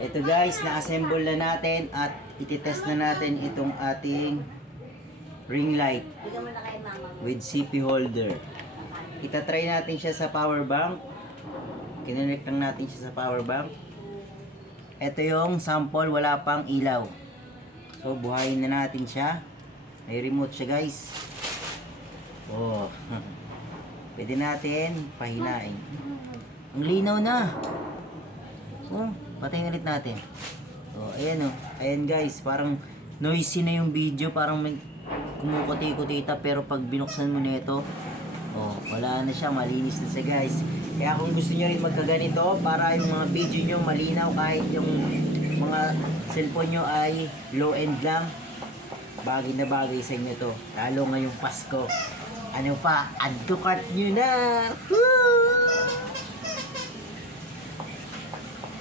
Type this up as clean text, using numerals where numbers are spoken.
Ito guys, na-assemble na natin at ititest na natin itong ating ring light with CP holder. Itatry natin siya sa power bank. Kinonect lang natin siya sa power bank. Ito yung sample, wala pang ilaw. So buhayin na natin siya. May remote siya guys. Oh. Pwede natin pahinain. Ang linaw na. Oh, patayin ulit natin. Oh, ayan oh. Ayan guys, parang noisy na yung video, parang may kumukuti-kutita, pero pag binuksan mo nito, oh, wala na siya, malinis na siya guys. Kaya kung gusto niyo rin magkaganito para yung mga video niyo malinaw kahit yung mga cellphone niyo ay low end lang, bagay na bagay sa inyo to. Lalo ngayong Pasko. Ano pa? Add to cart nyo na! Woo!